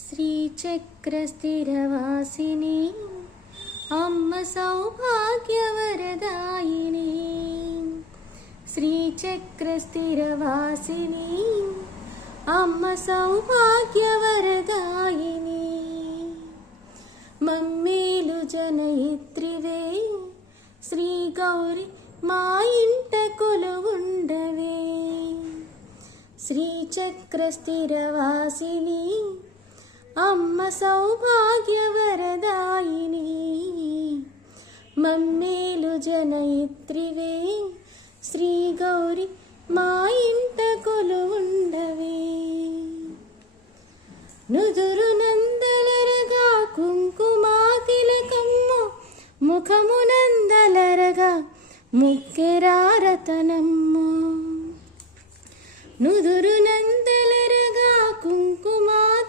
శ్రీచక్రస్థిరవాసిని అమ్మ సౌభాగ్యవరదాయిని శ్రీచక్రస్థిరవాసిని అమ్మ సౌభాగ్యవరదాయిని మమ్మేలు జనయిత్రివే శ్రీ గౌరి మా ఇంట కొలువుండవే శ్రీచక్రస్థిరవాసిని అమ్మ సౌభాగ్యవరదాయిని మమ్మేలు జనయిత్రివే శ్రీ గౌరి మా ఇంట కొలువుండవే నుదురు నందలరగా కుంకుమాతిలకమ్మ ముఖమునందలరగా ముక్కెరారతనమ్మ నుదురు